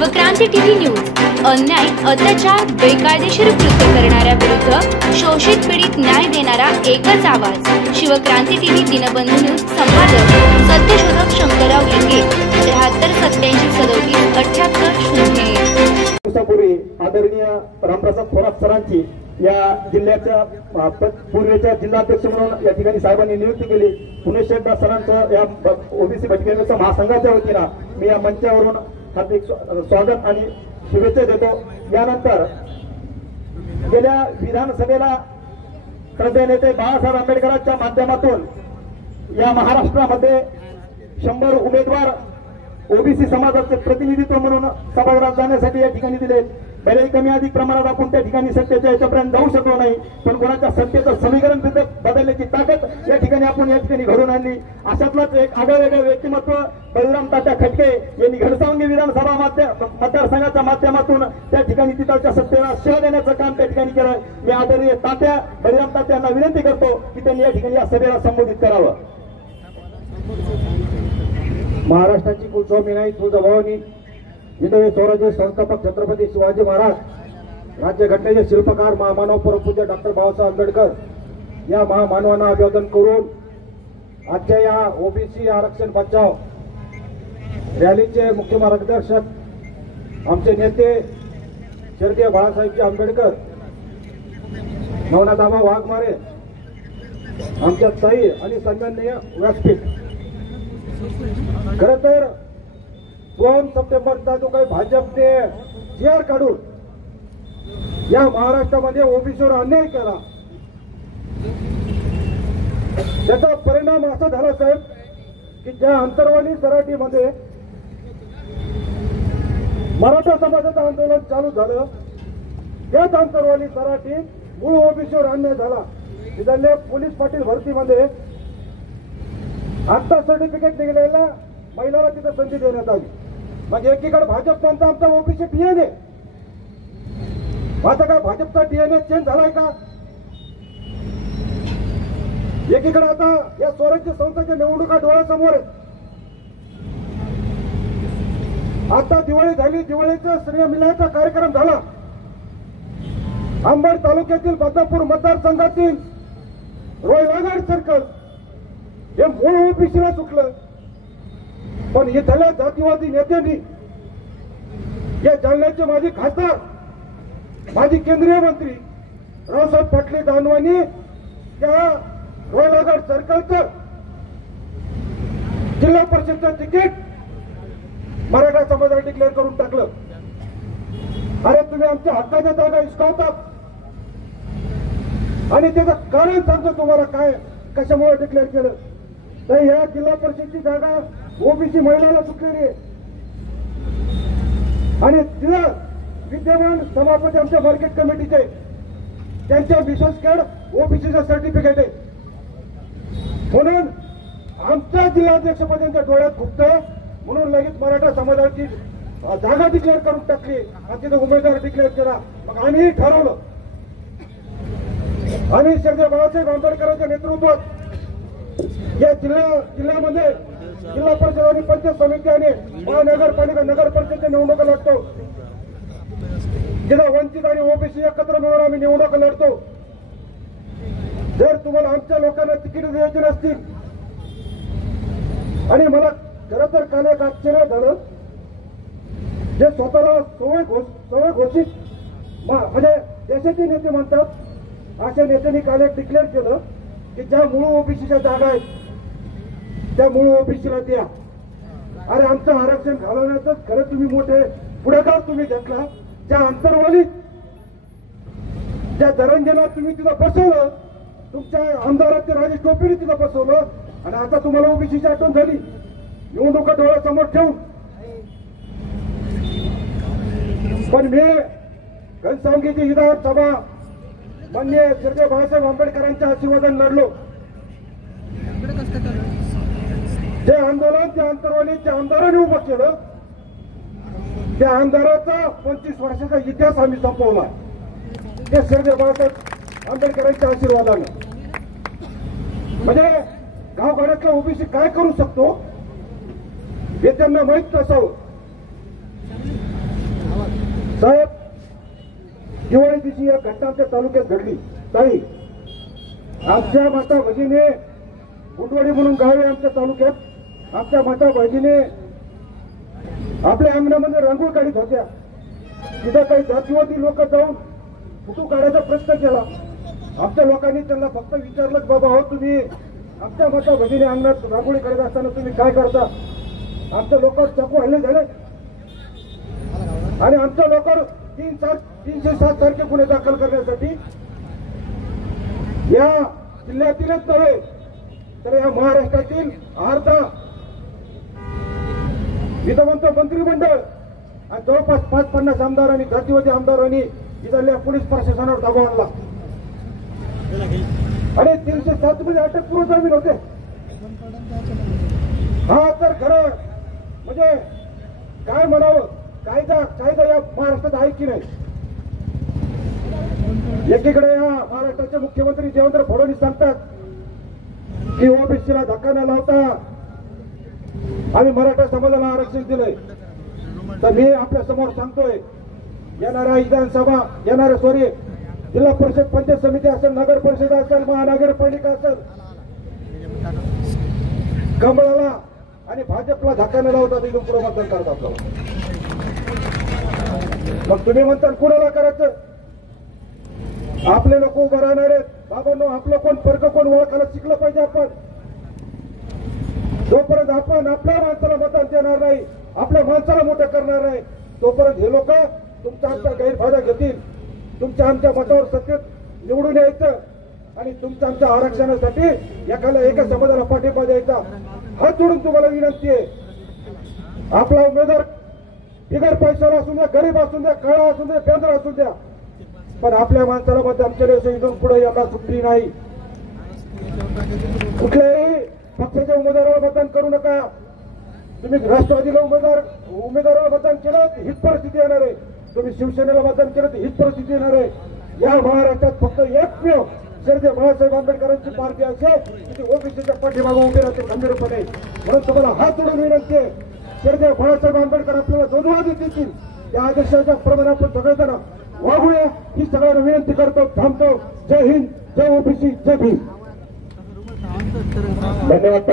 Shivkranti TV news अन्याय, अत्याचार, बेकायदेशीर कृत्य करणाऱ्या विरुद्ध शोषित पीडित न्याय देणारा एकच आवाज। शिवक्रांती टीव्ही दिनबंधू न्यूज संपादक सत्यशोधक शंकरराव लिंगे 73 87 37 78 0। दिवसापूर्वी आदरणीय रामप्रसाद थोरात सरांची या जिल्ह्याच्या पूर्वेच्या जिल्हाध्यक्ष म्हणून या ठिकाणी साहेबांनी नियुक्ती केली। पुणेशेखर सरांचं या ओबीसी भटकेंद्र महासंघाच्या वतीनं मी या मंचावरून हार्दिक स्वागत आणि शुभेच्छा देतो। यानंतर गेल्या विधानसभेला श्रद्धेय नेते बाळासाहेब आंबेडकरांच्या माध्यमातून या महाराष्ट्रामध्ये 100 उमेदवार ओबीसी समाजाचे प्रतिनिधित्व म्हणून सभागृहात जाण्यासाठी या ठिकाणी दिले। भले कमी अधिक प्रमाणात आपण त्या ठिकाणी सत्तेच्या याच्यापर्यंत जाऊ शकलो नाही, पण कोणाच्या सत्तेचं समीकरण बदलण्याची ताकद या ठिकाणी आपण या ठिकाणी घडून आणली। अशातलंच एक आगळेवेगळे व्यक्तिमत्व बळीराम तात्या खटके यांनी घनसावंगी विधानसभा मतदारसंघाच्या माध्यमातून त्या ठिकाणी तिथल्या सत्तेला शह देण्याचं काम त्या ठिकाणी केलं। मी आदरणीय तात्या बळीराम तात्यांना विनंती करतो की त्यांनी या ठिकाणी या सभेला संबोधित करावं। महाराष्ट्राची कुलस्वामी नाही तुळजाभवानी विधवे स्वराज्य संस्थापक छत्रपती शिवाजी महाराज, राज्यघटनेचे शिल्पकार महामानव परमपूज्य डॉक्टर बाबासाहेब आंबेडकर या महामानवांना अभिवादन करून आजच्या या ओबीसी आरक्षण बचाव रॅलीचे मुख्य मार्गदर्शक आमचे नेते स्वर्गीय बाळासाहेब आंबेडकर, नवनाथाबा वाघमारे, आमच्या ताई आणि सन्माननीय व्यासपीठ। खरं तर 2 सप्टेंबरचा जो काही भाजपने जीआर काढून या महाराष्ट्रामध्ये ओबीसीवर अन्याय केला, त्याचा परिणाम असा झाला साहेब की ज्या अंतरवाली सराटीमध्ये मराठा समाजाचं आंदोलन चालू झालं, त्याच अंतरवाली सराटी मूळ ओबीसीवर अन्याय झाला। तिथल्या पोलीस पाटील भरतीमध्ये आता सर्टिफिकेट निघालेला महिलाला तिथे संधी देण्यात आली। मग एकीकडे भाजप म्हणता आमचा ओबीसी डीएनए, आता काय भाजपचा डीएनए चेंज झालाय का? एकीकडे आता या स्वराज्य संस्थेच्या निवडणुका डोळ्यासमोर आहेत। आता दिवाळी झाली, दिवाळीचा श्रेय मिळण्याचा कार्यक्रम झाला। अंबड तालुक्यातील बदनापूर मतदारसंघातील रोयवाघाट सर्कल हे मूळ ओबीसीला सुटलं, पण इथल्या जातीवादी नेत्यांनी या जालन्याचे माजी खासदार, माजी केंद्रीय मंत्री रावसाहेब पाटले दानवांनी त्या रोयवाघाट सर्कलचं जिल्हा परिषदचं तिकीट मराठा समाजाला डिक्लेअर करून टाकलं। अरे तुम्ही आमच्या हक्काच्या जागा हिसकावतात आणि त्याचं कारण सांगतो तुम्हाला काय कशामुळे डिक्लेअर केलं तर या जिल्हा परिषदची जागा ओबीसी महिलाला सुटलेली आहे आणि तिला विद्यमान सभापती आमच्या मार्केट कमिटीचे त्यांच्या विशेषकर ओबीसीचं सर्टिफिकेट आहे, म्हणून आमच्या जिल्हाध्यक्षपदांच्या डोळ्यात खुपतं म्हणून लगेच मराठा समाजाची जागा डिक्लेअर करून टाकली आणि तिथे उमेदवार डिक्लेअर केला। मग आम्ही ठरवलं, आम्ही श्रद्धेय बाळासाहेब आंबेडकरांच्या नेतृत्वात या जिल्ह्यामध्ये जिल्हा परिषद आणि पंचायत समिती आणि महानगरपालिका नगर परिषदेच्या निवडणुका लढतो। जिल्हा वंचित आणि ओबीसी एकत्र मिळून आम्ही निवडणुका लढतो। जर तुम्हाला आमच्या लोकांना तिकीट द्यायची नसतील, आणि मला खरं तर काल एक आश्चर्य झालं, जे स्वतःला सवय घोषित म्हणजे देशाचे नेते म्हणतात, अशा नेत्यांनी काल एक डिक्लेअर केलं की ज्या मूळ ओबीसीच्या जागा आहेत त्या मूळ ओबीसीला द्या। अरे आमचं आरक्षण घालवण्याचं खरं तुम्ही मोठे पुढाकार तुम्ही घेतला। ज्या अंतरवालीत ज्या दरंगेला तुम्ही तिथं बसवलं, तुमच्या आमदाराचे राजेश टोपेने तिथं बसवलं आणि आता तुम्हाला ओबीसीची आठवण झाली निवडणुका डोळ्यासमोर ठेवून। पण मी घनसावंगीची हिदायत सभा माननीय स्वर्गीय बाळासाहेब आंबेडकरांच्या आशीर्वादाने लढलो। जे आंदोलन त्या अंतरवालीच्या आमदारांनी उभं केलं, त्या आमदाराचा 25 वर्षाचा इतिहास आम्ही संपवला, ते स्वर्गीय बाळासाहेब आंबेडकरांच्या आशीर्वादाने। म्हणजे गावगाड्यातला ओबीसी काय करू शकतो हे त्यांना माहित नसावं। साहेब, दिवाळी दिवशी एक घटना आमच्या तालुक्यात घडली. ताई, आमच्या माता भगिनी गुंडवाडी म्हणून गाव आहे आमच्या तालुक्यात. आमच्या माता भगिनी आपल्या अंगणामध्ये रांगोळी काढत होत्या. तिथं काही जातीवादी लोक जाऊन फोटो काढायचा प्रयत्न केला. आमच्या लोकांनी त्यांना फक्त विचारलं, बाबा हो तुम्ही आमच्या माता भगिनी अंगणात रांगोळी काढत असताना तुम्ही काय करता? आमच्या लोकांवर चाकू हल्ले झाले आणि आमच्या लोकांवर 307 तारखे गुन्हे दाखल करण्यासाठी या जिल्ह्यातीलच नव्हे तर या महाराष्ट्रातील अर्धा विधवंत मंत्रिमंडळ आणि जवळपास 550 आमदार आणि जातीवादी आमदारांनी इथल्या पोलीस प्रशासनावर दबाव आणला आणि 307 मध्ये अटकपूर्व जामीन होते. हा तर खरं म्हणजे काय म्हणावं, कायदा या महाराष्ट्रात आहे की नाही? एकीकडे या महाराष्ट्राचे मुख्यमंत्री देवेंद्र फडणवीस सांगतात की ओबीसीला धक्का न लावता आम्ही मराठा समाजाला आरक्षण दिलंय. तर मी आपल्या समोर सांगतोय, येणाऱ्या विधानसभा जिल्हा परिषद पंचायत समिती असेल, नगर परिषद असेल, महानगरपालिका असेल, कमळाला आणि भाजपला धक्का न लावता इथून पुढे मतदान करतात. मग तुम्ही म्हणता कुणाला करायचं? आपले लोक उभं राहणार आहेत. बाबांनो, आपलं कोण फरक कोण ओळखायला शिकलं पाहिजे. आपण जोपर्यंत आपण आपल्या माणसाला मतदान देणार नाही, आपल्या माणसाला मोठं करणार नाही, तोपर्यंत हे लोक तुमचा आमचा गैरफायदा घेतील. तुमच्या आमच्या मतावर सत्तेत निवडून यायचं आणि तुमच्या आमच्या आरक्षणासाठी एका समाजाला पाठिंबा द्यायचा. हात जोडून तुम्हाला विनंती आहे, आपला उमेदवार बिगर पैशाला असून द्या, गरीब असून द्या, काळा असून द्या, बेंद्र असून द्या, पण आपल्या माणसाला मतदान केल्याशिवाय इथून पुढे याला सुट्टी नाही. कुठल्याही पक्षाच्या उमेदवाराला मतदान करू नका. तुम्ही राष्ट्रवादीला उमेदवाराला मतदान केलं तर हीच परिस्थिती येणार आहे. तुम्ही शिवसेनेला मतदान केलं तर हीच परिस्थिती येणार आहे. या महाराष्ट्रात फक्त एकमेव श्रद्धेय बाळासाहेब आंबेडकरांची पार्टी असेल की ती ओबीसीच्या पाठीमागे उभी राहते खंबीरपणे. म्हणून तुम्हाला हात जोडून विनंती आहे, श्रद्धेय बाळासाहेब आंबेडकर आपल्याला दोन आदेश देतील, त्या आदेशाच्या प्रमाणे आपण सगळेजण वागूया ही सगळ्यांना विनंती करतो. थांबतो. जय हिंद, जय ओबीसी, जय भीम. धन्यवाद.